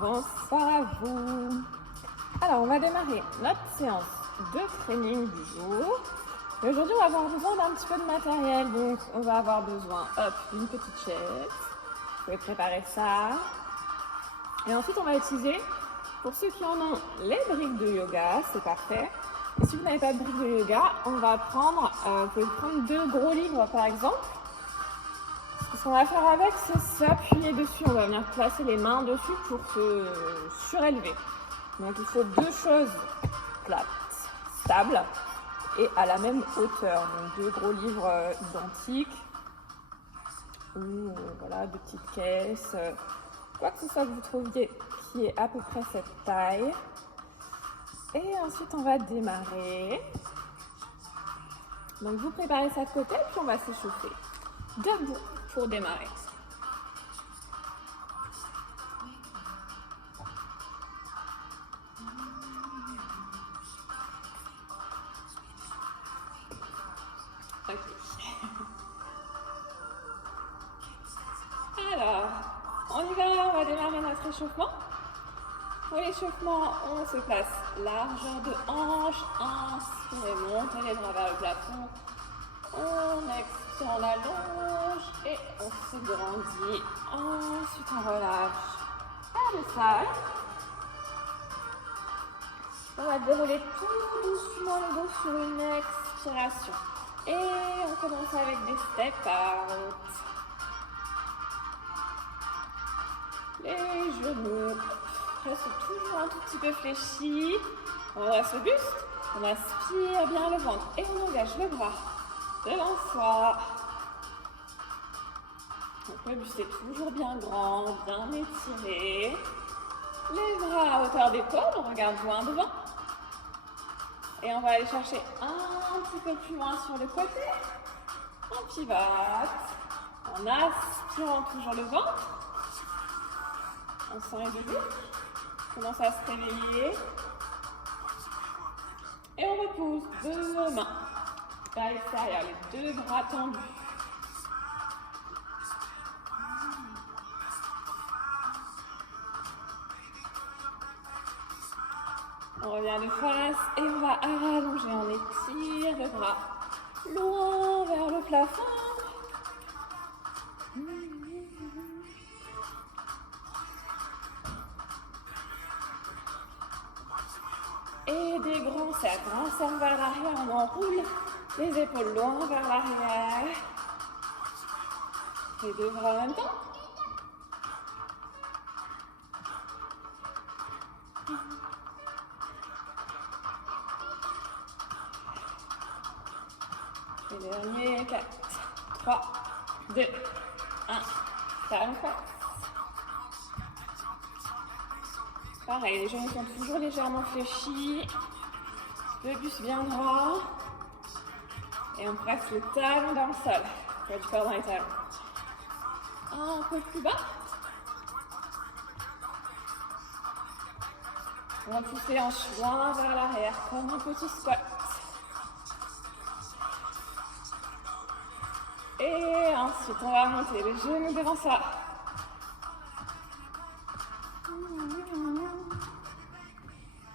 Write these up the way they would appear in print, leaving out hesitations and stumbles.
Bonsoir à vous. Alors, on va démarrer notre séance de training du jour. Et aujourd'hui, on va avoir besoin d'un petit peu de matériel. Donc, on va avoir besoin, d'une petite chaise. Vous pouvez préparer ça. Et ensuite, on va utiliser, pour ceux qui en ont, les briques de yoga. C'est parfait. Et si vous n'avez pas de briques de yoga, on va prendre, vous pouvez prendre 2 gros livres, par exemple. Ce qu'on va faire avec, c'est s'appuyer dessus. On va venir placer les mains dessus pour se surélever. Donc il faut 2 choses plates, stables et à la même hauteur. Donc 2 gros livres identiques ou voilà, 2 petites caisses. Quoi que ce soit que vous trouviez qui est à peu près cette taille. Et ensuite on va démarrer. Donc vous préparez ça de côté puis on va s'échauffer. Debout pour démarrer. Ok. Alors, on y va, on va démarrer notre échauffement. Pour l'échauffement, on se place largeur de hanche, inspirez, montez les bras vers le plafond. On expire, on allonge et on se grandit. Ensuite, on relâche à le sol. On va dérouler tout doucement le dos sur une expiration. Et on commence avec des step out. Les genoux restent toujours un tout petit peu fléchis. On redresse le buste. On aspire bien le ventre et on engage le bras devant soi. Donc le buste est toujours bien grand, bien étiré. Les bras à hauteur d'épaule, on regarde loin devant. Et on va aller chercher un petit peu plus loin sur le côté. On pivote. En aspirant toujours le ventre. On sent les deux. On commence à se réveiller. Et on repousse 2 mains vers l'extérieur, les 2 bras tendus. On revient de face et on va allonger. On étire le bras loin vers le plafond. Et des grands cercles. Un cercle vers l'arrière, on enroule les épaules loin vers l'arrière. Les 2 bras en même temps. Et dernier, 4, 3, 2, 1. Talons face. Pareil, les genoux sont toujours légèrement fléchis. Le buste bien droit. Et on presse le talon dans le sol. Pas du corps dans les talons. Un peu plus bas. On va pousser les hanches loin vers l'arrière, comme un petit squat. Et ensuite, on va monter les genoux devant soi.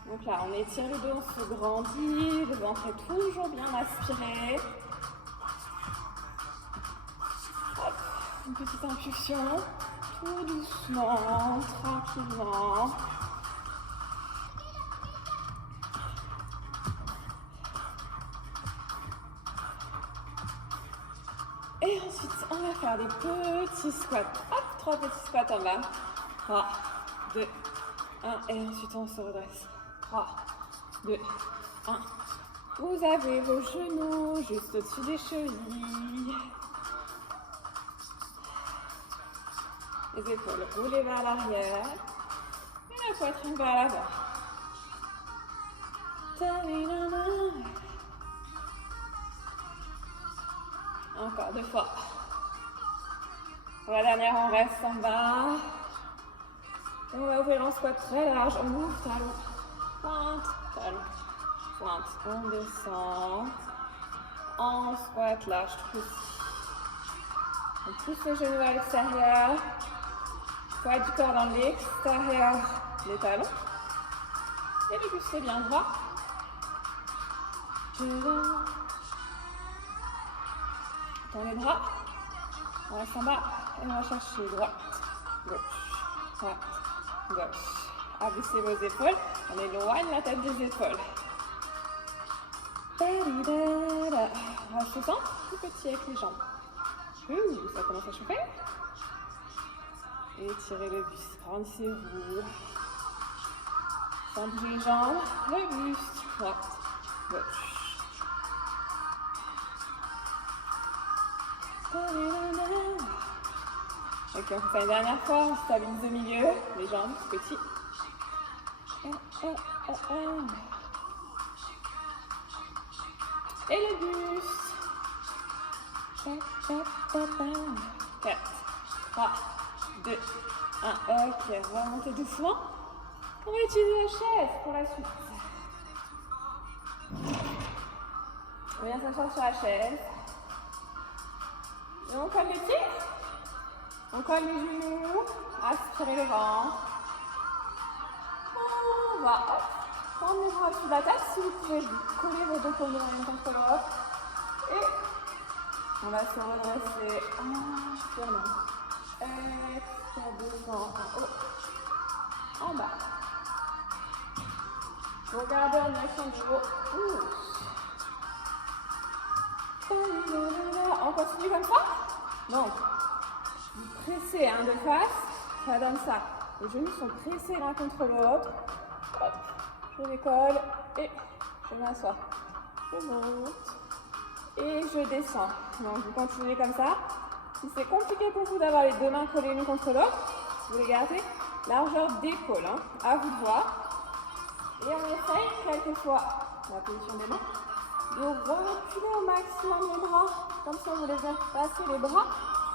Donc là, on étire le dos, on se grandit, le ventre est toujours bien aspiré. Hop, une petite impulsion, tout doucement, tranquillement. Et ensuite, on va faire des petits squats. Hop, 3 petits squats en bas. 3, 2, 1. Et ensuite, on se redresse. 3, 2, 1. Vous avez vos genoux juste au-dessus des chevilles. Les épaules roulées vers l'arrière. Et la poitrine vers l'avant. Encore 2 fois. Pour la dernière, on reste en bas. Et on va ouvrir en squat très large. On ouvre, talon, pointe, talon, pointe. On descend. En squat large, pousse. On pousse les genoux vers l'extérieur. Poids du corps dans l'extérieur des talons. Et le buste est bien droit. Dans les bras. On reste en bas et on va chercher droite, gauche, droite, gauche. Abaissez vos épaules. On éloigne la tête des épaules. On va se sentir tout petit avec les jambes. Ça commence à chauffer. Étirez le buste. Grandissez-vous. Sans bouger les jambes. Le buste. Droite, gauche. Ok, on fait ça une dernière fois. On stabilise au milieu. Les jambes, petit. Et le buste. 4, 3, 2, 1. Ok, remontez doucement. On va utiliser la chaise pour la suite. On vient s'asseoir sur la chaise. Et on colle les pieds. On colle les genoux. Aspirez le ventre. On va prendre les bras au-dessus de la tête. Si vous pouvez coller vos deux paumes l'une contre l'autre. Et on va se redresser. Inspirement. Expire devant. En haut. En bas. Vous regardez en direction du haut. On continue comme ça. Donc, vous pressez de face. Ça donne ça. Les genoux sont pressés l'un contre l'autre. Hop, je les colle et je m'assois. Je monte et je descends. Donc vous continuez comme ça. Si c'est compliqué pour vous d'avoir les deux mains collées l'une contre l'autre, vous les gardez largeur d'épaule. À vous de voir. Et on essaye quelquefois la position des mains de reculer au maximum les bras. Comme ça vous les faites passer les bras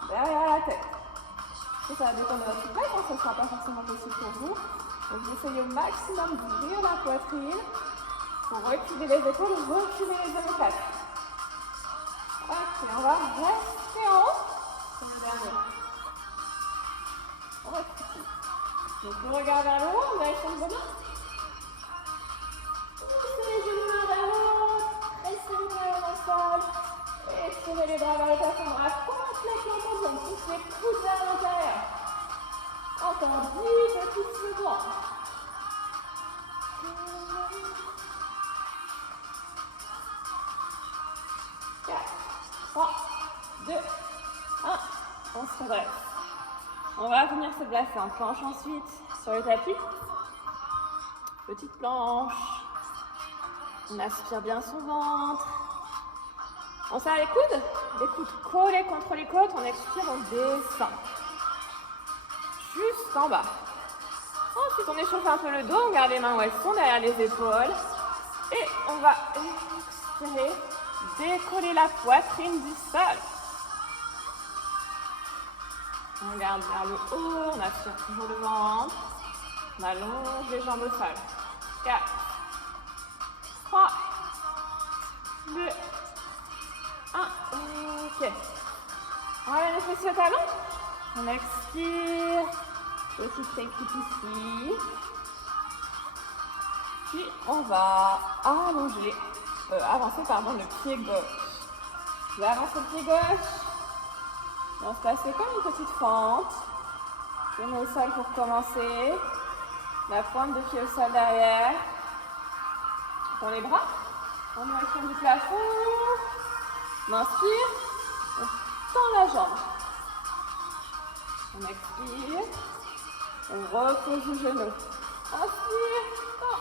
derrière la tête. Et ça va dépendre de votre souplesse, ça ne sera pas forcément possible pour vous. Donc vous essayez au maximum d'ouvrir la poitrine pour reculer les épaules ou reculer les omoplates. Ok, on va rester en haut. C'est le dernier. On reste ici. Donc le regard vers le haut, en direction de vos mains. Poussez les genoux vers le haut. Pressez les mains au sol. Et tirez les bras vers le plafond. On va complètement tendu. On pousse les coudes vers l'intérieur. Encore 10 petites secondes. 4, 3, 2, 1. On se redresse. On va venir se placer en planche ensuite sur le tapis. Petite planche. On aspire bien son ventre. On serre les coudes collés contre les côtes. On expire, on descend. Juste en bas. Ensuite, on échauffe un peu le dos. On garde les mains où elles sont, derrière les épaules. Et on va expirer, décoller la poitrine du sol. On regarde vers le haut, on aspire toujours le ventre. On allonge les jambes au sol. 4, 3, 2, 1. Ok. On ramène les fessiers au talon. On expire. Petite technique ici. Puis on va avancer le pied gauche. Je vais avancer le pied gauche. Et on se place comme une petite fente. Je mets au sol pour commencer. La pointe de pied au sol derrière. Dans les bras. En direction du plafond. On inspire. On tend la jambe. On expire. On repose le genou. Inspire. Tend.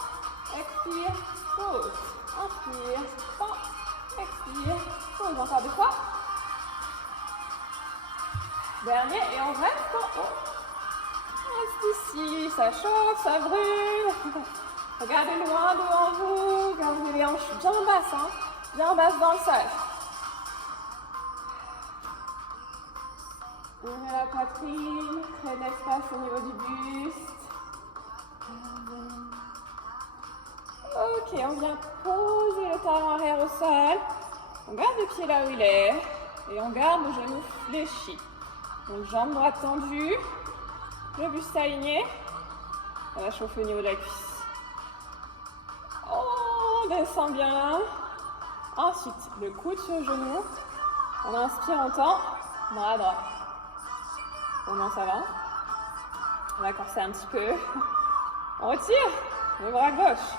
Expire. Pose. Inspire. Tend. Expire. Pose. Encore deux fois. Dernier. Et on reste en haut. On reste ici. Ça chauffe, ça brûle. Regardez loin devant vous. Gardez les hanches bien basses. Bien basses dans le sol. Ouvrez la poitrine, créez de l'espace au niveau du buste. Ok, on vient poser le talon arrière au sol. On garde le pied là où il est. Et on garde le genou fléchi. Donc jambe droite tendue. Le buste aligné. On va chauffer au niveau de la cuisse. On descend bien. Ensuite, le coude sur le genou. On inspire, on tend. Bras droit. Comment ça va? On va corser un petit peu. On retire le bras gauche.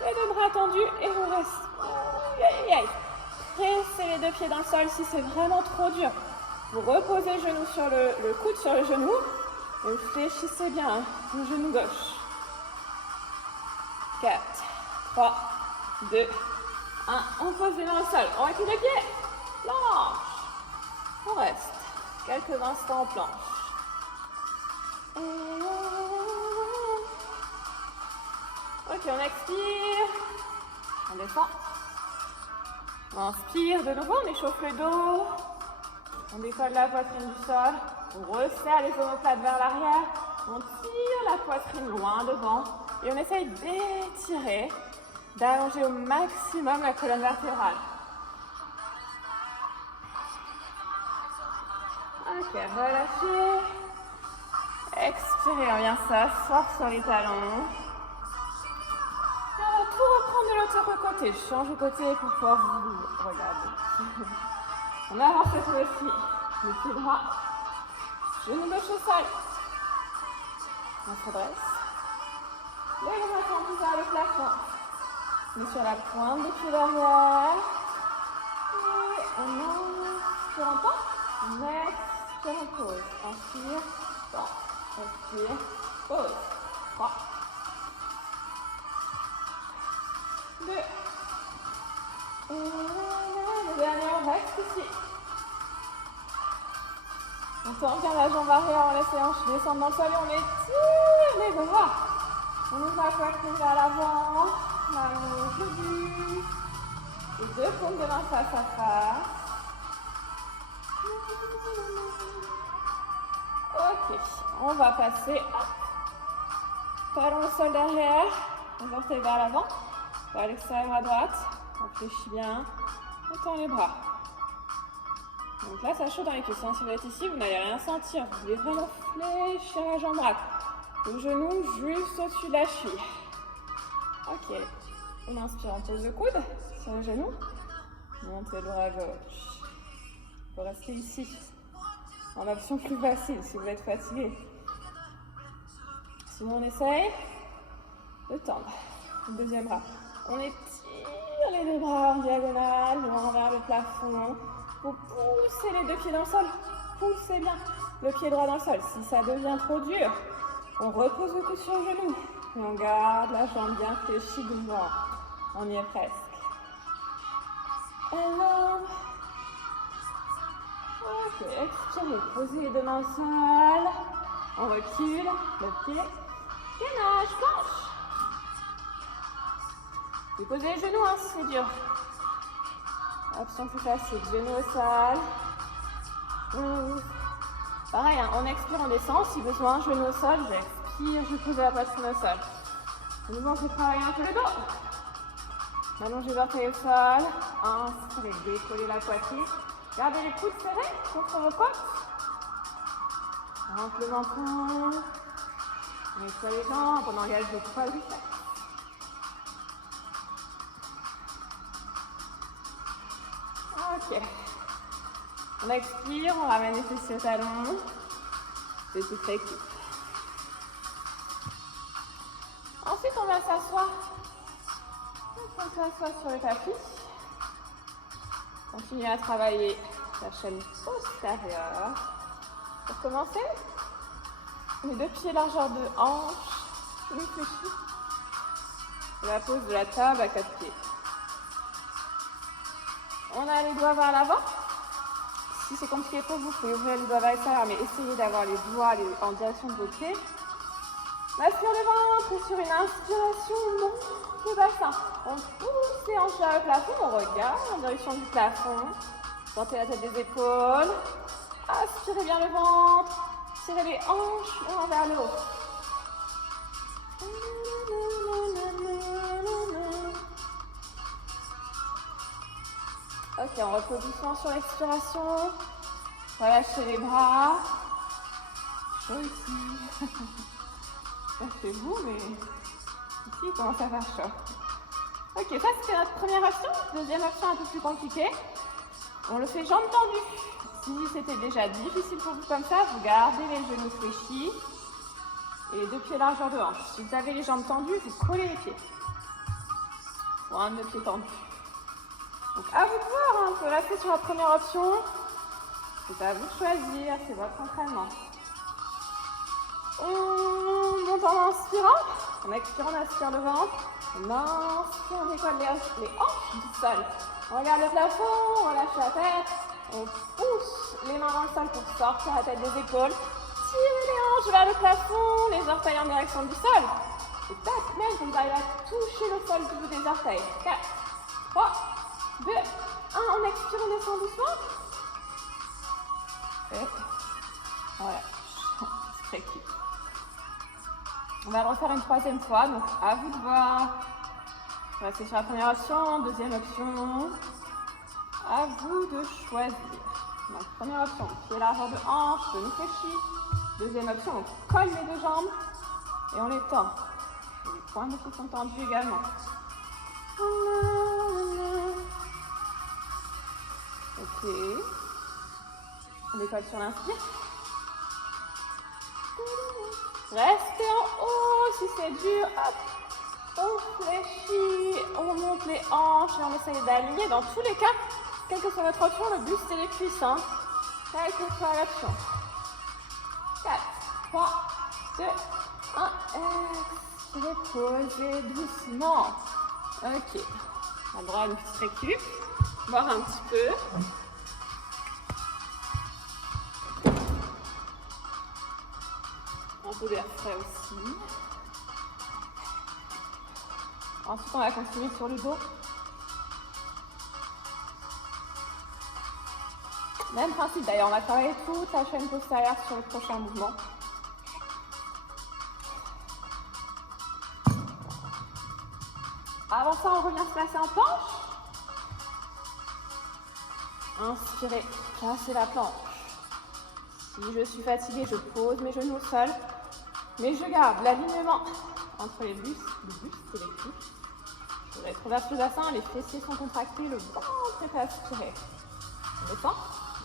Les deux bras tendus et on reste. Pressez les deux pieds dans le sol si c'est vraiment trop dur. Vous reposez le genou sur le coude sur le genou. Et vous fléchissez bien le genou gauche. 4, 3, 2, 1. On pose les mains au sol. On recule les pieds. Planche. On reste quelques instants en planche. Ok, on expire. On descend. On inspire de nouveau, on échauffe le dos. On décolle la poitrine du sol. On resserre les omoplates vers l'arrière. On tire la poitrine loin devant. Et on essaye d'étirer, d'allonger au maximum la colonne vertébrale. Ok, relâchez. Expirez, on vient s'asseoir sur les talons. Et on va tout reprendre de l'autre côté. Je change de côté pour pouvoir vous regarder. On avance cette fois-ci. Le pied droit. Genou gauche au sol. On se redresse. Les bras tendus vers le plafond. On est sur la pointe des pieds derrière. Et on inspire en temps. On expire, on pose. Inspire, temps. Expire, pause. 3, 2. Et le dernier, on reste ici. On tend bien la jambe arrière en laissant descendre dans le sol et on étire les bras. On ouvre la poitrine vers l'avant, on allonge le buste. Les deux paumes de main face à face. Ok, on va passer talon au sol derrière, on orteils vers l'avant, vers l'extérieur à droite, on fléchit bien, on tend les bras. Donc là, ça chaud dans les cuisses. Si vous êtes ici, vous n'allez rien sentir. Vous devez vraiment fléchir la jambe droite. Le genou juste au-dessus de la cheville. Ok. On inspire, on pose le coude sur le genou. Montez le bras gauche. Il faut rester ici. En option plus facile si vous êtes fatigué. Sinon, on essaye de tendre. Le deuxième bras. On étire les deux bras en diagonale, loin vers le plafond. Vous poussez les deux pieds dans le sol. Poussez bien le pied droit dans le sol. Si ça devient trop dur, on repose le coude sur le genou. Et on garde la jambe bien fléchie devant. On y est presque. Alors, ok, expirez. Posez les deux mains au sol. On recule le pied. Gainage, planche. Vous posez les genoux si c'est dur. Option plus facile, genou au sol. Pareil, hein, on expire, on descend. Si besoin, genou au sol, j'expire, je pose la poitrine au sol. De nouveau, on fait travailler un peu le dos. Allongez l'orteil au sol. Inspirez, décollez la poitrine. Gardez les coudes serrés contre vos côtes. Rentre le menton. Nettoie les jambes, on engage les 3 biceps. Ok. On expire, on ramène les fessiers au talon. Petit flexible. Ensuite, on va s'asseoir. On s'assoit sur le tapis. Continuez à travailler la chaîne postérieure. Pour commencer, les deux pieds largeur de hanche, réfléchis. La pose de la table à 4 pieds. On a les doigts vers l'avant. Si c'est compliqué pour vous, vous pouvez ouvrir les doigts vers l'extérieur, mais essayez d'avoir les doigts en direction de vos pieds. On aspire le ventre et sur une inspiration, on monte le bassin. On pousse les hanches vers le plafond, on regarde en direction du plafond. Sentez la tête des épaules. Aspirez bien le ventre. Tirez les hanches loin vers le haut. Ok, on repose doucement sur l'expiration. Relâchez les bras. chaud ici. Pas chez vous, mais ici il commence à faire chaud. Ok, ça c'était notre première option. Deuxième option un peu plus compliquée. On le fait jambes tendues. Si c'était déjà difficile pour vous comme ça, vous gardez les genoux fléchis et les 2 pieds largeur de hanche. Si vous avez les jambes tendues, vous collez les pieds. Pour un de pieds tendus. Donc à vous de voir, hein, on peut rester sur la première option. C'est à vous de choisir, c'est votre entraînement. On monte en inspirant. En expirant, on aspire le ventre. On inspire, on décolle les hanches du sol. On regarde le plafond, on relâche la tête. On pousse les mains dans le sol pour sortir la tête des épaules. Tirez les hanches vers le plafond, les orteils en direction du sol. Et tac, même vous arrivez à toucher le sol du bout des orteils. 4, 3, 2, 1. On expire, on descend doucement. Et voilà. Très cute. On va le refaire une troisième fois, donc à vous de voir. On va rester sur la première option, deuxième option. À vous de choisir. Donc première option, pied largeur de hanche, genoux fléchis. Deuxième option, on colle les 2 jambes et on les tend. Et les poings de pied sont tendus également. Ok. On décolle sur l'inspire. Restez en haut si c'est dur. Hop. On fléchit, on monte les hanches et on essaye d'aligner. Dans tous les cas, quelle que soit votre option, le buste et les cuisses. Hein. Quelle que soit l'option. 4, 3, 2, 1. Expirez, posez doucement. Ok. On a droit à une petite récup. Voir un petit peu. Un peu d'air frais aussi. Ensuite, on va continuer sur le dos. Même principe d'ailleurs, on va travailler toute la chaîne postérieure sur le prochain mouvement. Avant ça, on revient se placer en planche. Inspirez, placez la planche. Si je suis fatiguée, je pose mes genoux au sol, mais je garde l'alignement entre les bustes et les cuisses. Je rétroverse le bassin, les fessiers sont contractés, le ventre est aspiré. On descend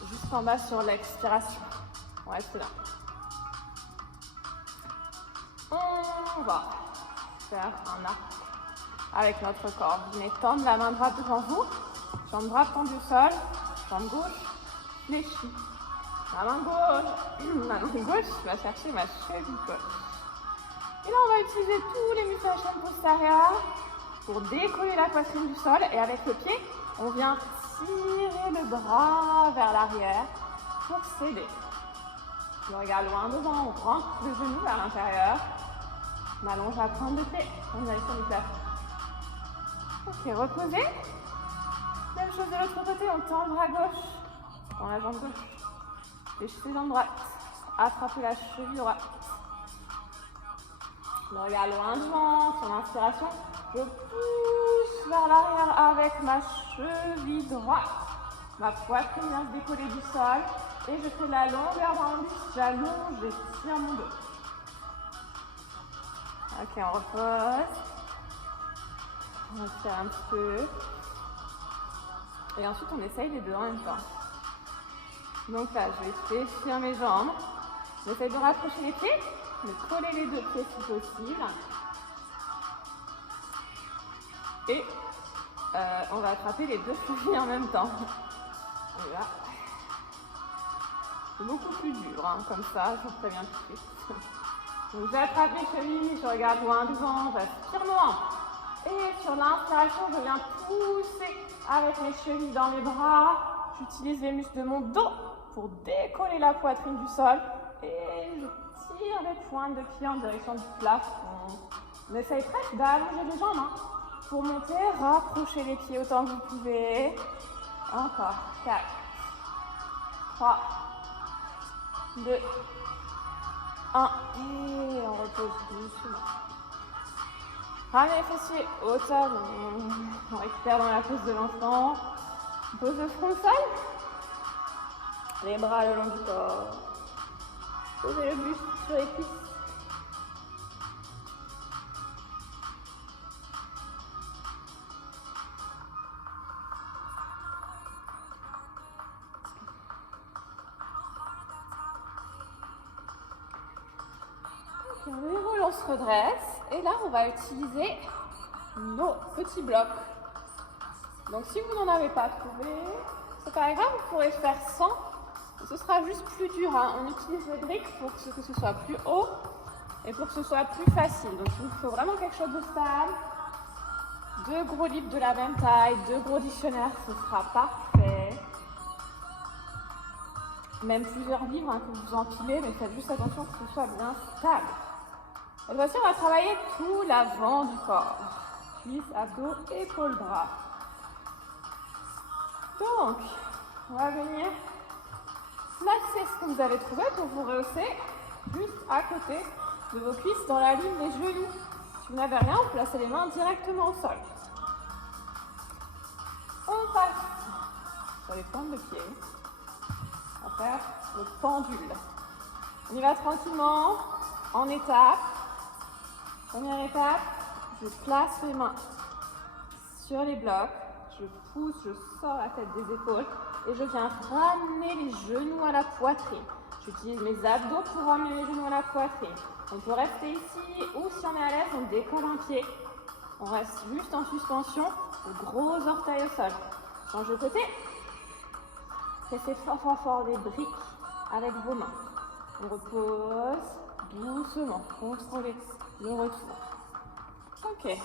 jusqu'en bas sur l'expiration. On reste là. On va faire un arc avec notre corps. Vous venez tendre la main droite devant vous, jambe droite tendue au sol, jambe gauche fléchie. La main gauche va chercher ma cheville gauche. Et là, on va utiliser tous les muscles de la chaîne postérieure pour décoller la poitrine du sol. Et avec le pied, on vient tirer le bras vers l'arrière pour s'aider. On regarde loin devant, on rentre le genou vers l'intérieur. On allonge la pointe de pied en direction du plafond. Ok, reposez. Même chose de l'autre côté, on tend le bras gauche dans la jambe gauche. Fléchissez les jambes droites. Attrapez la cheville droite. Je regarde loin devant, sur l'inspiration, je pousse vers l'arrière avec ma cheville droite. Ma poitrine vient se décoller du sol et je fais la longueur dans le buste. J'allonge, je tire mon dos. Ok, on repose. On respire un petit peu. Et ensuite, on essaye les deux en même temps. Donc là, je vais fléchir mes jambes. J'essaie de rapprocher les pieds, de coller les 2 pieds si possible. Et on va attraper les 2 chevilles en même temps. Et là, c'est beaucoup plus dur, hein, comme ça, je vous préviens tout de suite. Donc j'attrape les chevilles, je regarde loin devant, j'aspire loin. Et sur l'inspiration, je viens pousser avec mes chevilles dans les bras. J'utilise les muscles de mon dos pour décoller la poitrine du sol. Et je tire les pointes de pied en direction du plafond. On essaye presque d'allonger les jambes. Hein. Pour monter, rapprochez les pieds autant que vous pouvez. Encore. 4, 3, 2, 1. Et on repose doucement. Ramenez les fessiers au talon. On récupère dans la pose de l'enfant. Pose de front au sol. Les bras le long du corps. Posez le buste. sur les cuisses. Ok, on déroule, on se redresse. Et là, on va utiliser nos petits blocs. Donc si vous n'en avez pas trouvé, c'est pas grave, vous pourrez faire sans. Ce sera juste plus dur. Hein. On utilise les briques pour que ce soit plus haut et pour que ce soit plus facile. Donc il vous faut vraiment quelque chose de stable. 2 gros livres de la même taille, 2 gros dictionnaires, ce sera parfait. Même plusieurs livres hein, que vous empilez, mais faites juste attention que ce soit bien stable. Cette fois-ci, on va travailler tout l'avant du corps. Cuisses, abdos, épaules, bras. Donc, on va venir placer ce que vous avez trouvé pour vous rehausser juste à côté de vos cuisses dans la ligne des genoux. Si vous n'avez rien, vous placez les mains directement au sol. On passe sur les pointes de pied. On va faire le pendule. On y va tranquillement, en étapes. Première étape, je place mes mains sur les blocs. Je pousse, je sors la tête des épaules et je viens ramener les genoux à la poitrine. J'utilise mes abdos pour ramener les genoux à la poitrine. On peut rester ici ou si on est à l'aise, on décolle un pied. On reste juste en suspension, le gros orteil au sol. Change de côté. Pressez fort, fort, fort les briques avec vos mains. On repose doucement. Contrôlez le retour. Ok.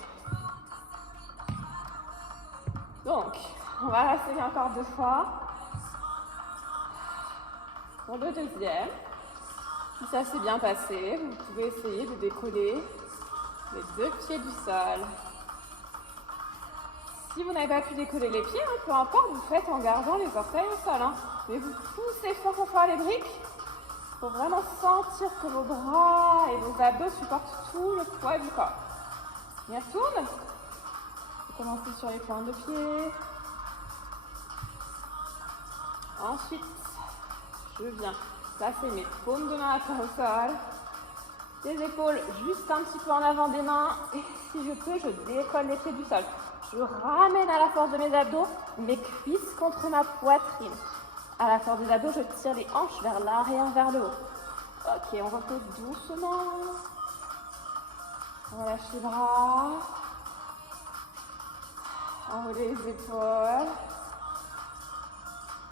Donc, on va essayer encore 2 fois. Pour le deuxième, si ça s'est bien passé, vous pouvez essayer de décoller les 2 pieds du sol. Si vous n'avez pas pu décoller les pieds, hein, peu importe, vous faites en gardant les orteils au sol. Hein. Mais vous poussez fort, fort, fort les briques. Il faut vraiment sentir que vos bras et vos abdos supportent tout le poids du corps. On y retourne. Commencez sur les pointes de pied. Ensuite, je viens placer mes paumes de main à terre au sol. Les épaules juste un petit peu en avant des mains. Et si je peux, je décolle les pieds du sol. Je ramène à la force de mes abdos mes cuisses contre ma poitrine. À la force des abdos, je tire les hanches vers l'arrière, vers le haut. Ok, on repose doucement. On relâche les bras. Enroulez les épaules.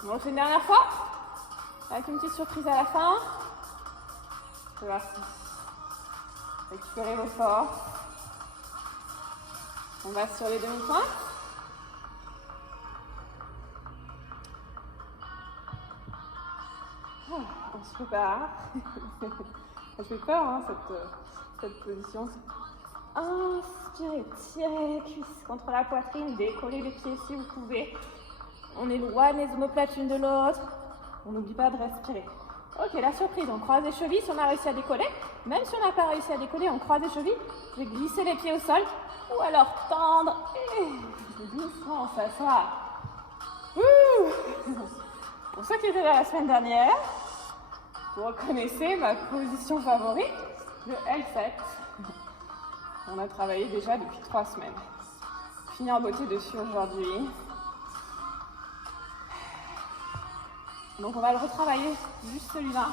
On refait une dernière fois. Avec une petite surprise à la fin. C'est parti. Récupérez vos forces. On va sur les demi-pointes. On se prépare. Ça fait peur, hein, cette position. Inspirez, tirez les cuisses contre la poitrine, décollez les pieds si vous pouvez. On éloigne les omoplates l'une de l'autre. On n'oublie pas de respirer. Ok, la surprise, on croise les chevilles si on a réussi à décoller. Même si on n'a pas réussi à décoller, on croise les chevilles. Je vais glisser les pieds au sol. Ou alors tendre et doucement s'asseoir. Pour ceux qui étaient là la semaine dernière, vous reconnaissez ma position favorite, le L7. On a travaillé déjà depuis 3 semaines. Fini en beauté dessus aujourd'hui. Donc on va le retravailler, juste celui-là.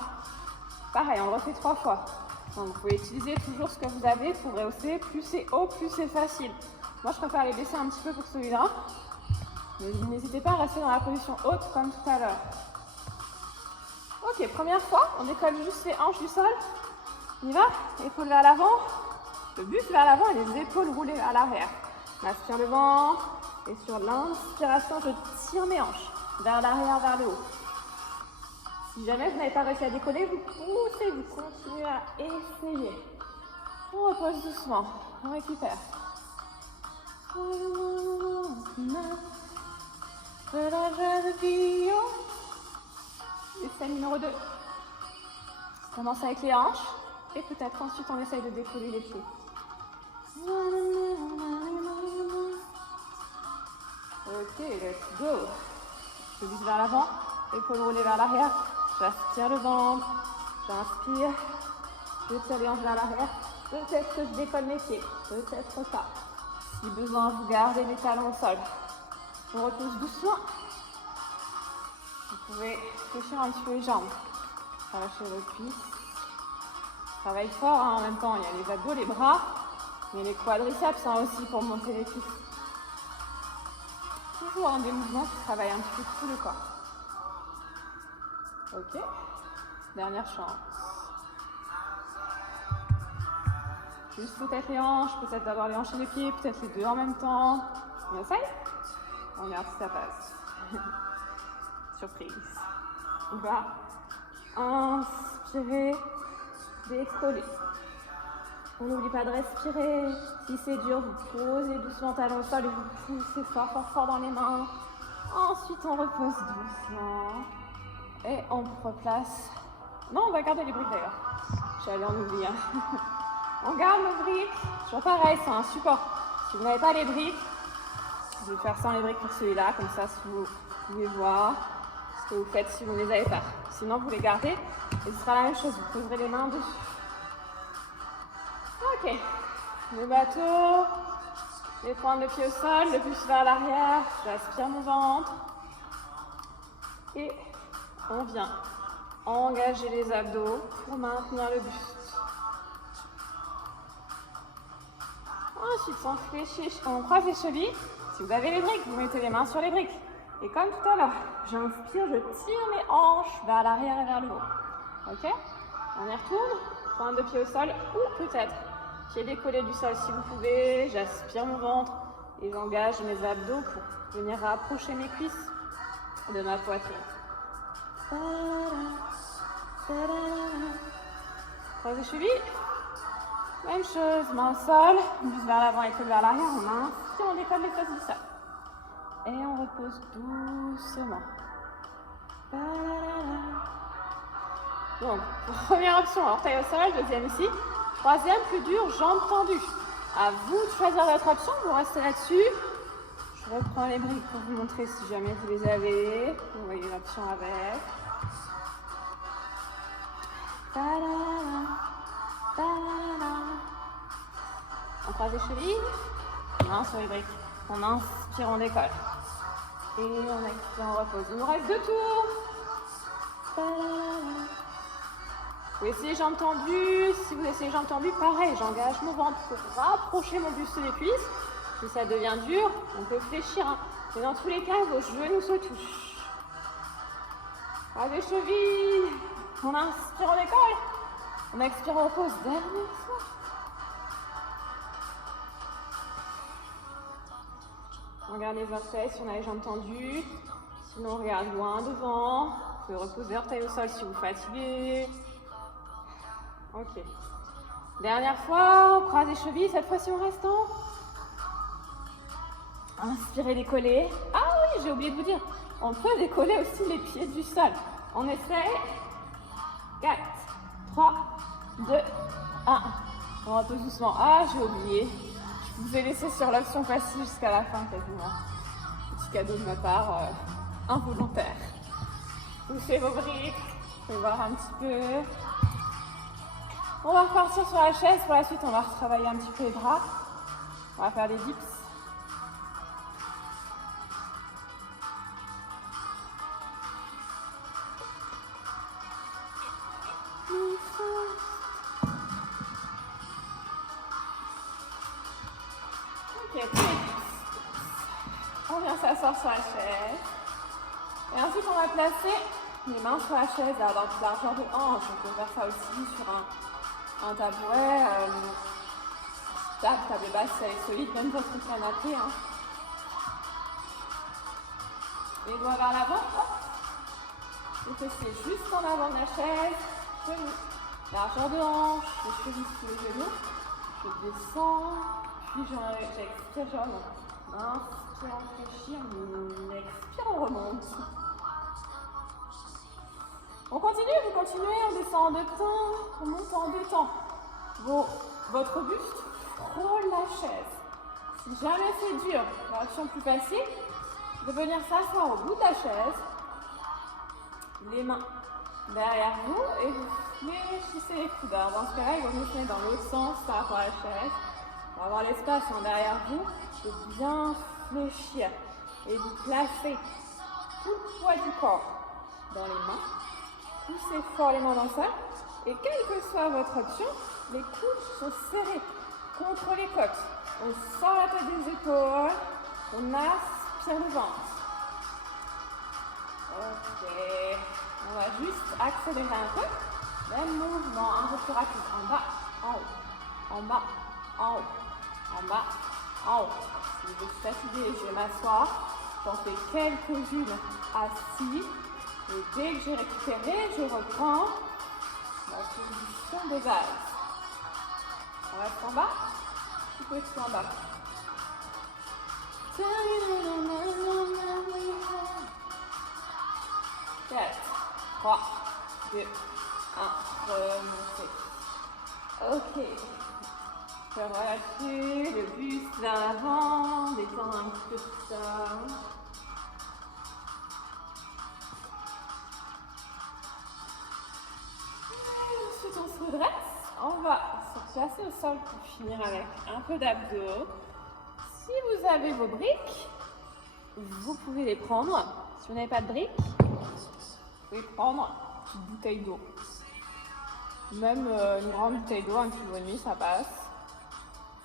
Pareil, on le refait 3 fois. Donc vous pouvez utiliser toujours ce que vous avez pour rehausser. Plus c'est haut, plus c'est facile. Moi je préfère les baisser un petit peu pour celui-là. Mais n'hésitez pas à rester dans la position haute comme tout à l'heure. Ok, première fois, on décolle juste les hanches du sol. On y va, épaules vers l'avant. Le buste vers l'avant et les épaules roulées vers l'arrière. On aspire le ventre et sur l'inspiration, je tire mes hanches vers l'arrière, vers le haut. Si jamais vous n'avez pas réussi à décoller, vous poussez, vous continuez à essayer. On repose doucement, on récupère. Essai numéro 2. On commence avec les hanches et peut-être ensuite on essaye de décoller les pieds. Ok, let's go. Je glisse vers l'avant, épaules roulées vers l'arrière. J'aspire le ventre, j'inspire, Je tire les hanches vers l'arrière. Peut-être que je décolle mes pieds. Peut-être pas. Si besoin, vous gardez les talons au sol. On repousse doucement. Vous pouvez fléchir un petit peu les jambes. Relâchez vos cuisses. Travaille fort hein, en même temps. Il y a les abdos, les bras, mais les quadriceps hein, aussi pour monter les cuisses. Toujours des mouvements qui travaillent un petit peu tout le corps. Ok. Dernière chance. Juste peut-être les hanches, peut-être d'abord les hanches et les pieds, peut-être les deux en même temps. On essaye? On regarde si ça passe. Surprise. On va inspirer, décoller. On n'oublie pas de respirer. Si c'est dur, vous posez doucement le talon au sol et vous poussez fort, fort, fort dans les mains. Ensuite, on repose doucement. Et on replace. Non, on va garder les briques d'ailleurs. J'allais en oublier. On garde nos briques. Toujours pareil, c'est un support. Si vous n'avez pas les briques, je vais faire sans les briques pour celui-là. Comme ça, si vous pouvez voir ce que vous faites si vous ne les avez pas. Sinon, vous les gardez et ce sera la même chose. Vous poserez les mains dessus. Ok. Le bateau. Les pointes de pied au sol, le buste vers l'arrière. J'aspire mon ventre. Et on vient engager les abdos pour maintenir le buste. Ensuite, on croise les chevilles. Si vous avez les briques, vous mettez les mains sur les briques. Et comme tout à l'heure, j'inspire, je tire mes hanches vers l'arrière et vers le haut. Ok? On y retourne. Pointe de pied au sol ou peut-être pied décollé du sol si vous pouvez. J'aspire mon ventre et j'engage mes abdos pour venir rapprocher mes cuisses de ma poitrine. Croise les chevilles. Même chose, main au sol, buste vers l'avant, épaule vers l'arrière. On inspire, on décolle les fesses du sol. Et on repose doucement. Donc, première option, orteil au sol, deuxième ici. Troisième, plus dur, jambes tendues. À vous de choisir votre option, vous restez là-dessus. Je reprends les briques pour vous montrer si jamais vous les avez. Vous voyez l'option avec. On croise les chevilles, main sur les briques. On inspire, on décolle. Et on expire, on repose. Il nous reste 2 tours. Vous laissez les jambes tendues. Si vous laissez les jambes tendues, pareil, j'engage mon ventre pour rapprocher mon buste des cuisses. Si ça devient dur, on peut fléchir. Hein. Mais dans tous les cas, vos genoux se touchent. Croise les chevilles. On inspire, on décolle. On expire, on repose. Dernière fois. On regarde les orteils si on a les jambes tendues. Sinon, on regarde loin devant. Vous pouvez reposer orteils au sol si vous fatiguez. Ok. Dernière fois, on croise les chevilles. Cette fois-ci, on reste en. Inspirez, décoller. Ah oui, j'ai oublié de vous dire. On peut décoller aussi les pieds du sol. On essaye. 4, 3, 2, 1. On repose doucement. Ah, j'ai oublié. Je vous ai laissé sur l'option facile jusqu'à la fin quasiment. Petit cadeau de ma part, involontaire. Poussez vos briques. Vous pouvez voir un petit peu. On va repartir sur la chaise. Pour la suite, on va retravailler un petit peu les bras. On va faire des dips. On vient s'asseoir sur la chaise. Et ensuite, on va placer les mains sur la chaise à avoir de largeur de hanche. On peut faire ça aussi sur un tabouret, table basse, elle est solide, même votre canapé. Hein. Les doigts vers l'avant. Les fessiers juste en avant de la chaise. Genoux. Largeur de hanche. Les chevilles sous les genoux. Je descends. Puis j'expire, je remonte. Inspire, on fléchit, on expire, on remonte. On continue, vous continuez, on descend en 2 temps, on monte en 2 temps. Votre buste frôle la chaise. Si jamais c'est dur, l'option plus facile, de venir s'asseoir au bout de la chaise, les mains derrière vous et vous fléchissez les coudes. Alors dans ce cas-là, il vaut mieux se mettre dans l'autre sens par rapport à la chaise. On va avoir l'espace derrière vous de bien fléchir et vous placez tout le poids du corps dans les mains. Poussez fort les mains dans le sol. Et quelle que soit votre option, les coudes sont serrés contre les côtes. On sort la tête des épaules, on aspire le ventre. Ok, on va juste accélérer un peu. Même mouvement, un peu plus rapide. En bas, en haut, en bas, en haut, en bas, en haut. Si je suis fatiguée, je vais m'asseoir. J'en fais quelques-unes assis. Et dès que j'ai récupéré, je reprends la position de base. On reste en bas, tout petit en bas. 4, 3, 2, 1, remontez. Ok. Je relâche le buste vers l'avant, détendre un petit peu tout ça. Ensuite, on se redresse. On va se placer au sol pour finir avec un peu d'abdos. Si vous avez vos briques, vous pouvez les prendre. Si vous n'avez pas de briques, vous pouvez prendre une petite bouteille d'eau. Même une grande bouteille d'eau, 1,5 kg, ça passe.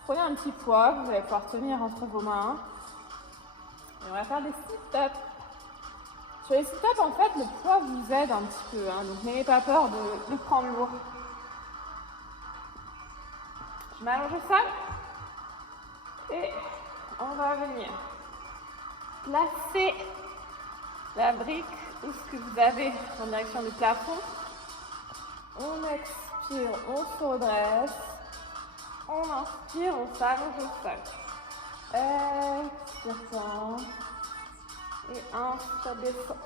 Prenez un petit poids que vous allez pouvoir tenir entre vos mains. Et on va faire des sit-ups. Sur les sit-ups, en fait, le poids vous aide un petit peu. Donc n'ayez pas peur de prendre lourd. Je m'allonge au sol. Et on va venir placer la brique ou ce que vous avez en direction du plafond. On expire, on se redresse. On inspire, on s'allonge au sol. Expire. Et inspire, descend.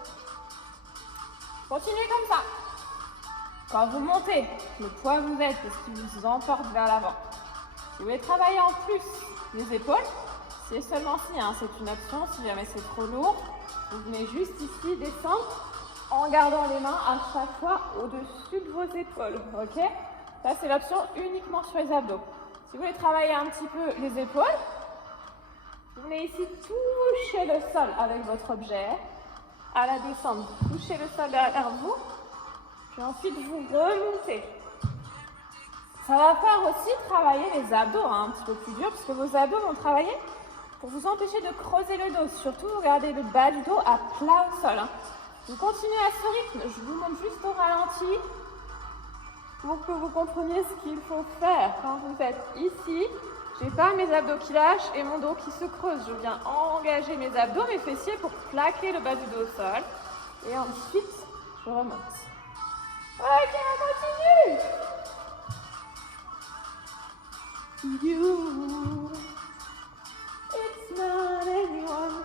Continuez comme ça. Quand vous montez, le poids vous aide parce qu'il vous emporte vers l'avant. Si vous voulez travailler en plus les épaules, c'est seulement si, c'est une option. Si jamais c'est trop lourd, vous venez juste ici descendre en gardant les mains à chaque fois au-dessus de vos épaules. Ok? Ça, c'est l'option uniquement sur les abdos. Si vous voulez travailler un petit peu les épaules, vous venez ici toucher le sol avec votre objet. À la descente, touchez le sol derrière vous. Puis ensuite, vous remontez. Ça va faire aussi travailler les abdos un petit peu plus dur, parce que vos abdos vont travailler pour vous empêcher de creuser le dos. Surtout, regardez le bas du dos à plat au sol. Vous continuez à ce rythme. Je vous montre juste au ralenti pour que vous compreniez ce qu'il faut faire. Quand vous êtes ici, j'ai pas mes abdos qui lâchent et mon dos qui se creuse. Je viens engager mes abdos, mes fessiers pour plaquer le bas du dos au sol. Et ensuite, je remonte. Ok, on continue. You, it's not anyone.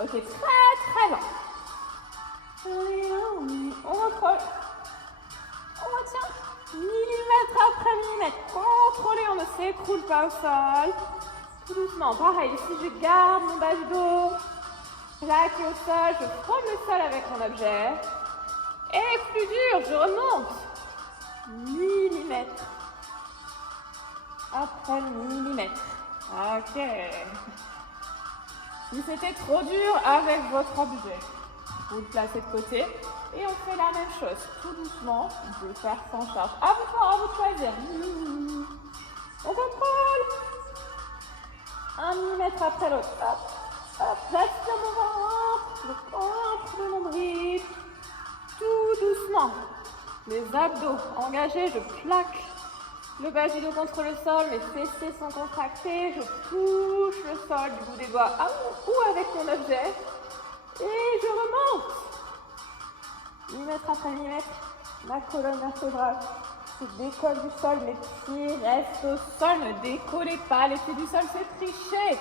Ok, très lent. On contrôle. On retient. Millimètre après millimètre. Contrôlez, on ne s'écroule pas au sol. Tout doucement. Pareil, ici je garde mon bas du dos. Plaqué au sol. Je frôle le sol avec mon objet. Et plus dur, je remonte. Millimètre après millimètre. Ok. Si c'était trop dur avec votre objet, vous le placez de côté et on fait la même chose. Tout doucement, on peut le faire sans charge. À vous de choisir. On contrôle. 1 millimètre après l'autre. Hop, hop. J'attire mon ventre, le nombril. Tout doucement. Les abdos engagés, je plaque le bas du dos contre le sol, mes fessiers sont contractés, je touche le sol du bout des doigts ou avec mon objet et je remonte. Millimètre après millimètre, ma colonne vertébrale se décolle du sol, mes pieds restent au sol, ne décollez pas, les pieds du sol c'est tricher.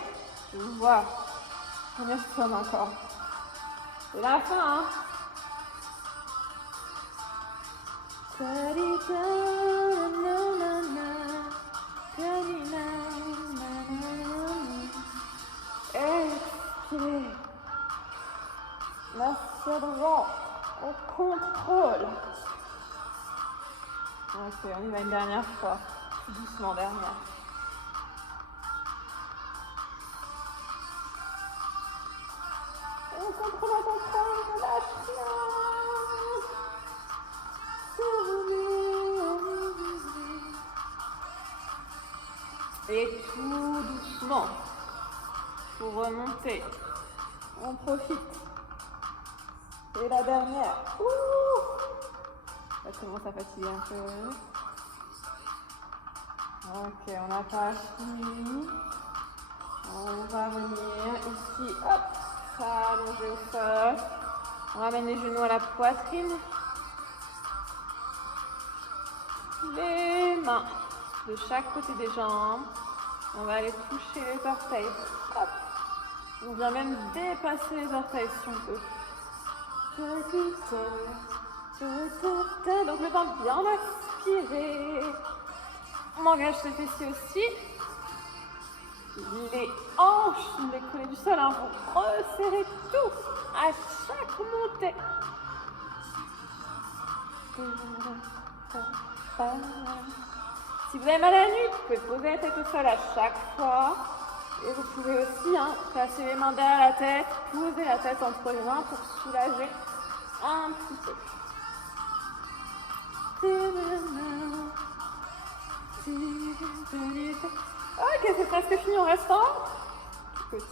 Je vous vois, combien de fois encore. C'est la fin, Expirez. Merci devant. On contrôle. Ok, on y va une dernière fois. Tout doucement, dernière. On contrôle la contrôle, on lâche rien. Et tout doucement, pour remonter. On profite. Et la dernière. Ça commence à fatiguer un peu. Ok, on n'a pas fini. On va venir ici, hop, allongé au sol. On ramène les genoux à la poitrine. Les mains de chaque côté des jambes. On va aller toucher les orteils. Hop. On vient même dépasser les orteils si on peut. Donc le temps de bien inspirer. On engage ses fessiers aussi. Les hanches, les collets du sol, hein, vous resserrez tout à chaque montée. Si vous avez mal à la nuque, vous pouvez poser la tête au sol à chaque fois. Et vous pouvez aussi passer les mains derrière la tête, poser la tête entre les mains pour soulager un petit peu. Ok, c'est presque fini, on reste en tout petit.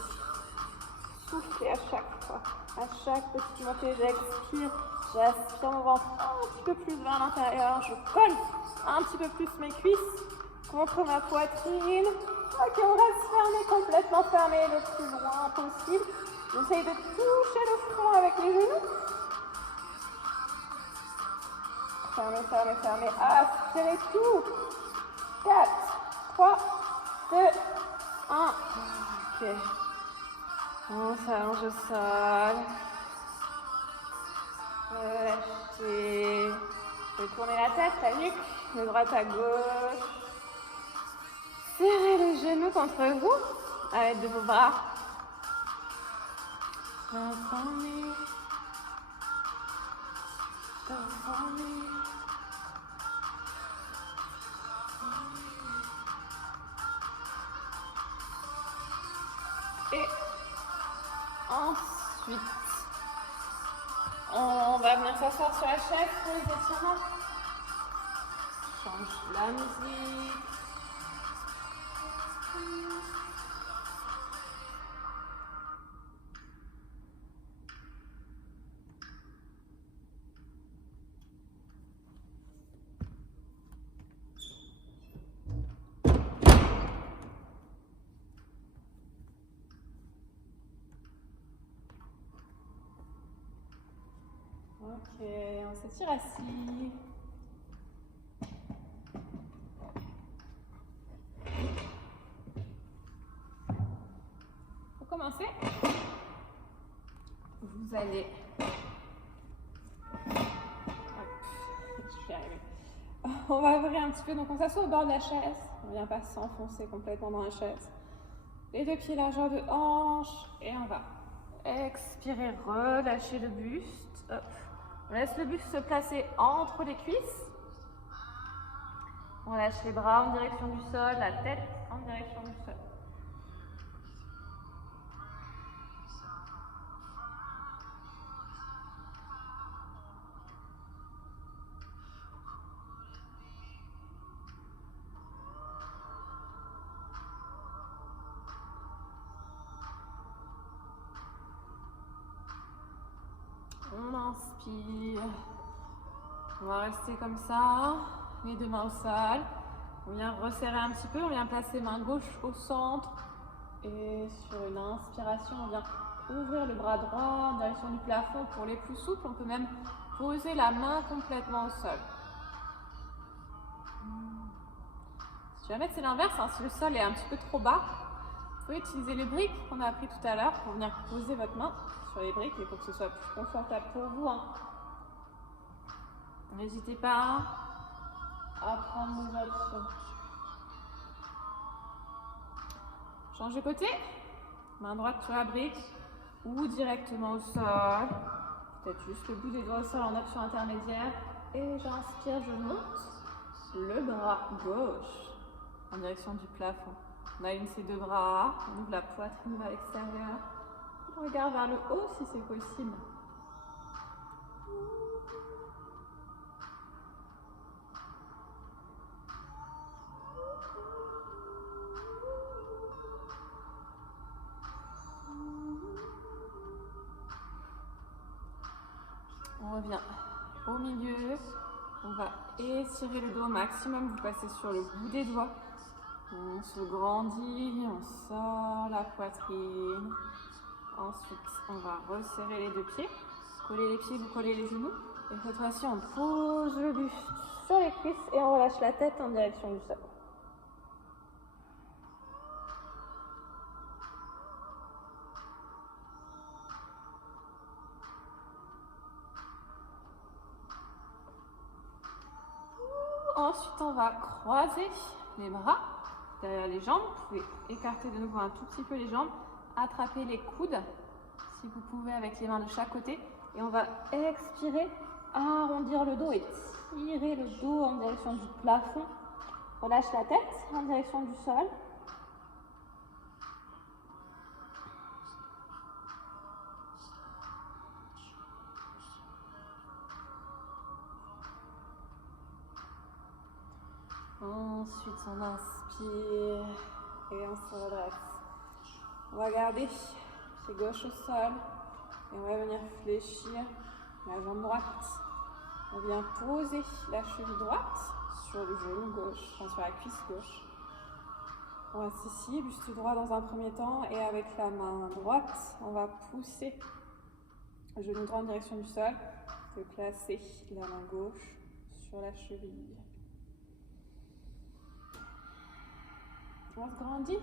Soufflez à chaque fois. À chaque petite montée, j'expire. J'aspire mon ventre un petit peu plus vers l'intérieur. Je colle un petit peu plus mes cuisses contre ma poitrine. Ok, on reste fermé, complètement fermé le plus loin possible. J'essaye de toucher le front avec les genoux. Fermez, fermez, fermez. Aspirez tout. 4, 3, 2, 1. Ok. On s'allonge au sol. Relâchez. Vous pouvez tourner la tête, la nuque, de droite à gauche. Serrez les genoux contre vous à l'aide de vos bras. Et ensuite, on va venir s'asseoir sur la chaise pour les étirements. Change la musique. Ok, on s'étire assis. Pour commencer, vous allez... Hop, je suis arrivée. On va ouvrir un petit peu, donc on s'assoit au bord de la chaise. On ne vient pas s'enfoncer complètement dans la chaise. Les deux pieds largeur de hanche et on va expirer, relâcher le buste. Hop. On laisse le buste se placer entre les cuisses. On lâche les bras en direction du sol, la tête en direction du sol. On inspire. On va rester comme ça, les deux mains au sol. On vient resserrer un petit peu, on vient placer main gauche au centre. Et sur une inspiration, on vient ouvrir le bras droit en direction du plafond. Pour les plus souples, on peut même poser la main complètement au sol. Si jamais c'est l'inverse, si le sol est un petit peu trop bas, vous pouvez utiliser les briques qu'on a appris tout à l'heure pour venir poser votre main sur les briques et pour que ce soit plus confortable pour vous. N'hésitez pas à prendre vos options. Change de côté, main droite sur la brique ou directement au sol. Peut-être juste le bout des doigts au sol en option intermédiaire. Et j'inspire, je monte. le bras gauche en direction du plafond. On aligne ses deux bras, on ouvre la poitrine vers l'extérieur. On regarde vers le haut si c'est possible. On revient au milieu. On va étirer le dos au maximum. Vous passez sur le bout des doigts. On se grandit, on sort la poitrine. Ensuite, on va resserrer les deux pieds. Coller les pieds, vous collez les genoux. Et cette fois-ci, on pose le buste sur les cuisses et on relâche la tête en direction du sol. Ensuite, on va croiser les bras derrière les jambes. Vous pouvez écarter de nouveau un tout petit peu les jambes. Attraper les coudes, si vous pouvez, avec les mains de chaque côté. Et on va expirer, arrondir le dos et tirer le dos en direction du plafond. Relâche la tête en direction du sol. Ensuite, on inspire et on se redresse. On va garder pied gauche au sol et on va venir fléchir la jambe droite. On vient poser la cheville droite sur le genou gauche, enfin sur la cuisse gauche. On reste ici, buste droit dans un premier temps et avec la main droite, on va pousser le genou droit en direction du sol et placer la main gauche sur la cheville. On se grandit,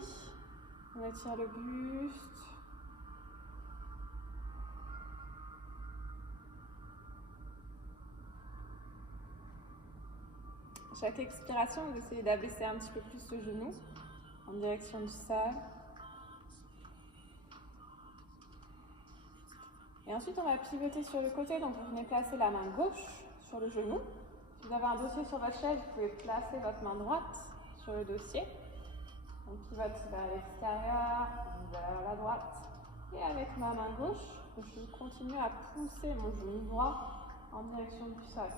on étire le buste. Chaque expiration, vous essayez d'abaisser un petit peu plus le genou en direction du sol. Et ensuite, on va pivoter sur le côté, donc vous venez placer la main gauche sur le genou. Si vous avez un dossier sur votre chaise, vous pouvez placer votre main droite sur le dossier. On pivote vers l'extérieur, vers la droite. Et avec ma main gauche, je continue à pousser mon genou droit en direction du sol.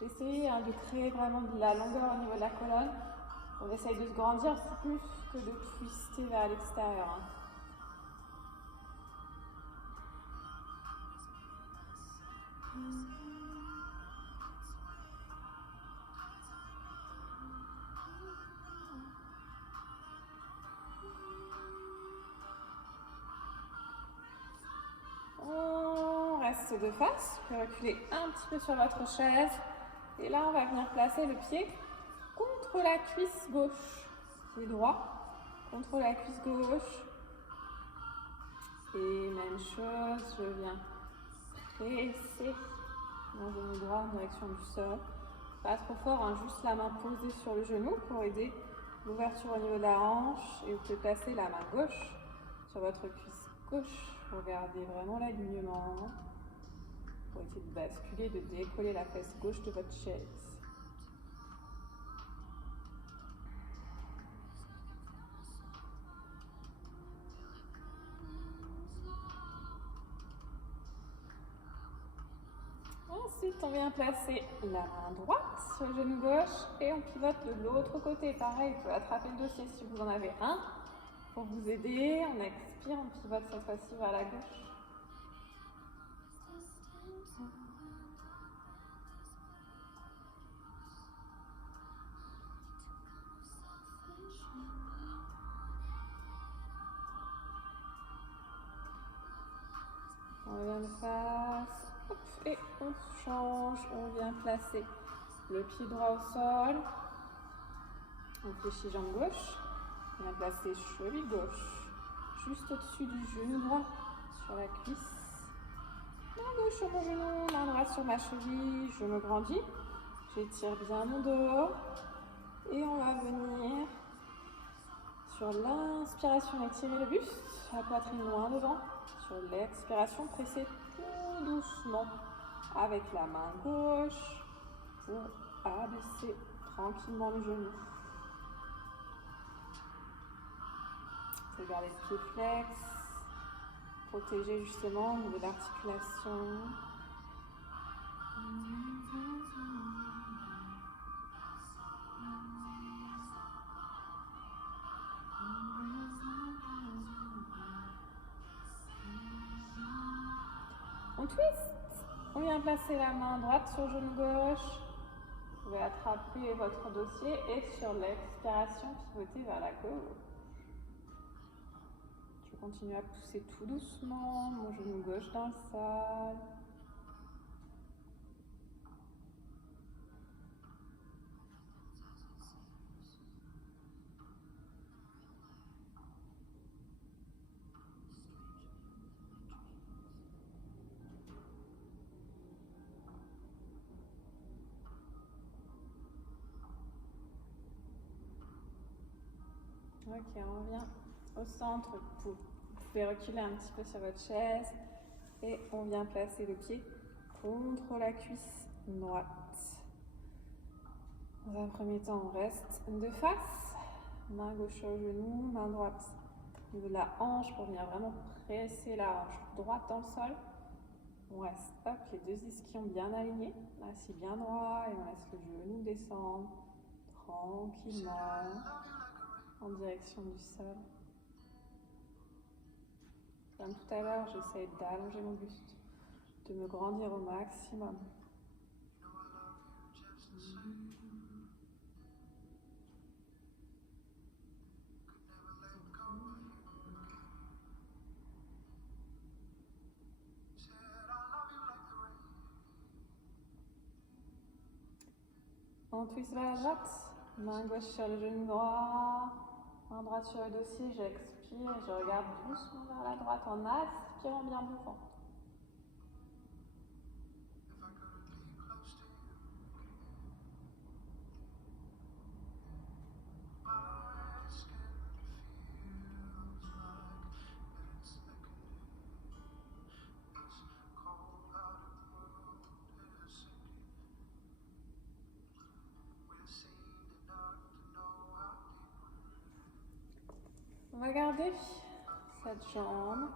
Essayez de créer vraiment de la longueur au niveau de la colonne. On essaye de se grandir plus que de twister vers l'extérieur. On reste de face. Vous pouvez reculer un petit peu sur votre chaise. Et là, on va venir placer le pied contre la cuisse gauche. Pied droit contre la cuisse gauche. Et même chose, je viens presser mon genou droit en direction du sol. Pas trop fort, hein, juste la main posée sur le genou pour aider l'ouverture au niveau de la hanche. Et vous pouvez placer la main gauche sur votre cuisse gauche. Regardez vraiment l'alignement. Pour essayer de basculer, de décoller la fesse gauche de votre chaise. Ensuite, on vient placer la main droite sur le genou gauche et on pivote de l'autre côté. Pareil, vous pouvez attraper le dossier si vous en avez un pour vous aider. On expire, on pivote cette fois-ci vers la gauche. On revient de face. Hop, et on change, on vient placer le pied droit au sol. On fléchit jambe gauche. On vient placer cheville gauche juste au-dessus du genou droit sur la cuisse. Main gauche sur mon genou, main droite sur ma cheville. Je me grandis. J'étire bien mon dos. Et on va venir sur l'inspiration, étirer le buste, la poitrine loin devant. Sur l'expiration, pressez tout tout doucement avec la main gauche pour abaisser tranquillement le genou. Regardez le pied flex, protéger justement au niveau de l'articulation. On twist. On vient placer la main droite sur le genou gauche. Vous pouvez attraper votre dossier et sur l'expiration, pivoter vers la gauche. Je continue à pousser tout doucement mon genou gauche dans le sol. Ok, on revient au centre. Vous pouvez reculer un petit peu sur votre chaise et on vient placer le pied contre la cuisse droite. Dans un premier temps, on reste de face, main gauche au genou, main droite au niveau de la hanche pour venir vraiment presser la hanche droite dans le sol. On reste, hop, les deux ischions bien alignés, assis bien droit et on laisse le genou descendre tranquillement en direction du sol. Comme tout à l'heure, j'essaie d'allonger mon buste, de me grandir au maximum. On twist vers la droite, main gauche sur le genou droit, main droite sur le dossier, j'expire et je regarde doucement vers la droite en aspirant bien profond. On va garder cette jambe,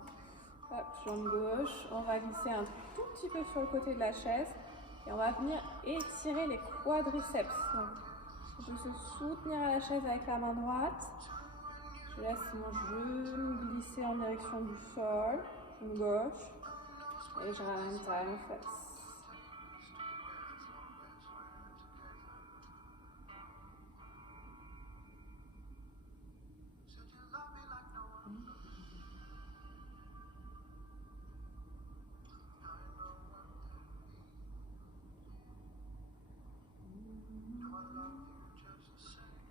hop, jambe gauche, on va glisser un tout petit peu sur le côté de la chaise et on va venir étirer les quadriceps. Donc, on peut se soutenir à la chaise avec la main droite, je laisse mon genou glisser en direction du sol, genou gauche, et je ramène talon fesse.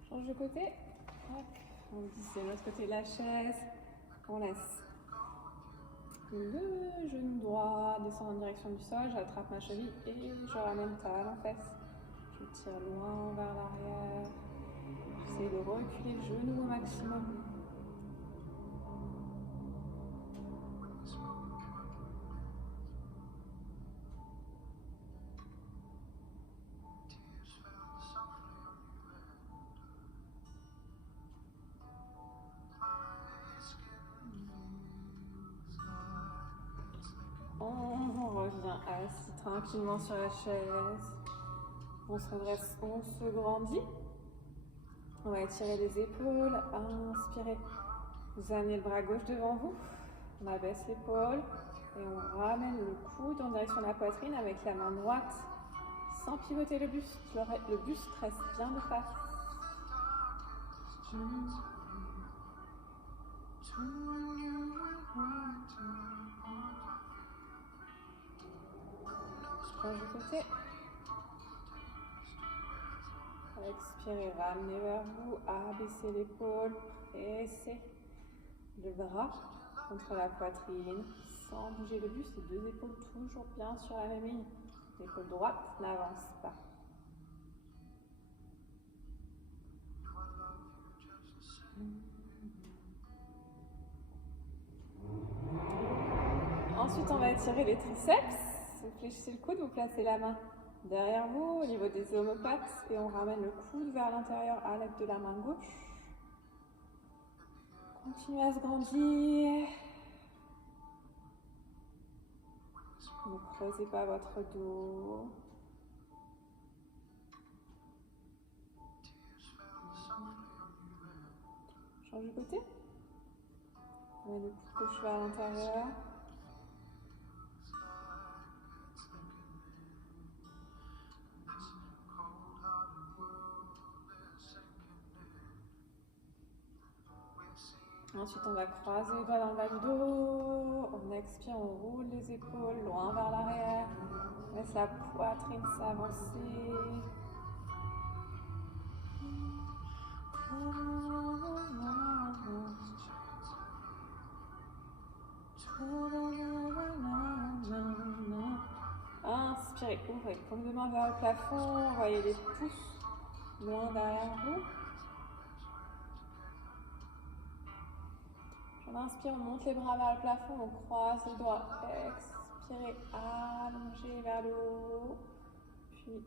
Change de côté, hop, on glisse de l'autre côté de la chaise, on laisse le genou droit descend en direction du sol, j'attrape ma cheville et je ramène talon fesse. Je tire loin vers l'arrière, j'essaie de reculer le genou au maximum. On revient assis tranquillement sur la chaise. On se redresse, on se grandit. On va étirer les épaules, inspirez. Vous amenez le bras gauche devant vous. On abaisse l'épaule et on ramène le coude en direction de la poitrine avec la main droite sans pivoter le buste. Le buste reste bien de face. Change de côté. Expirez, ramenez vers vous, abaissez l'épaule, pressez le bras contre la poitrine sans bouger le buste, les deux épaules toujours bien sur la même ligne. L'épaule droite n'avance pas. Ensuite, on va étirez les triceps. Vous fléchissez le coude, vous placez la main derrière vous, au niveau des omoplates, et on ramène le coude vers l'intérieur à l'aide de la main gauche. Continuez à se grandir. Ne creusez pas votre dos. Change de côté. On met le coude gauche vers l'intérieur. Ensuite, on va croiser les doigts dans le bas du dos. On expire, on roule les épaules loin vers l'arrière. On laisse la poitrine s'avancer. Inspirez, ouvrez, paume de main vers le plafond. Envoyez les pouces loin derrière vous. On inspire, on monte les bras vers le plafond, on croise les doigts. Expirez, allongez vers le haut. Puis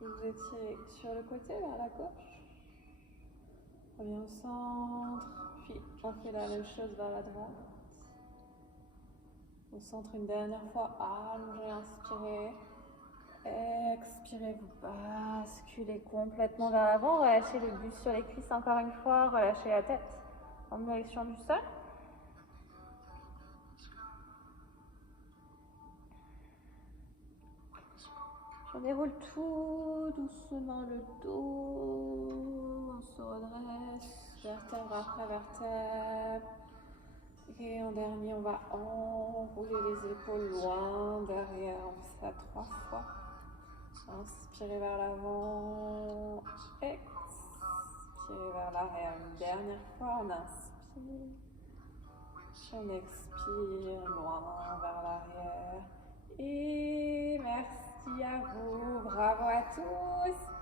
vous étirez sur le côté vers la gauche. On revient au centre. Puis on fait la même chose vers la droite. Au centre une dernière fois, allongez, inspirez. Expirez, vous basculez complètement vers l'avant. Relâchez le buste sur les cuisses encore une fois. Relâchez la tête en direction du sol. On déroule tout doucement le dos, on se redresse, vertèbre après vertèbre. Et en dernier, on va enrouler les épaules loin derrière. On fait ça 3 fois. Inspirez vers l'avant, expirez vers l'arrière. Une dernière fois, on inspire, on expire loin vers l'arrière. Et merci à vous, bravo à tous!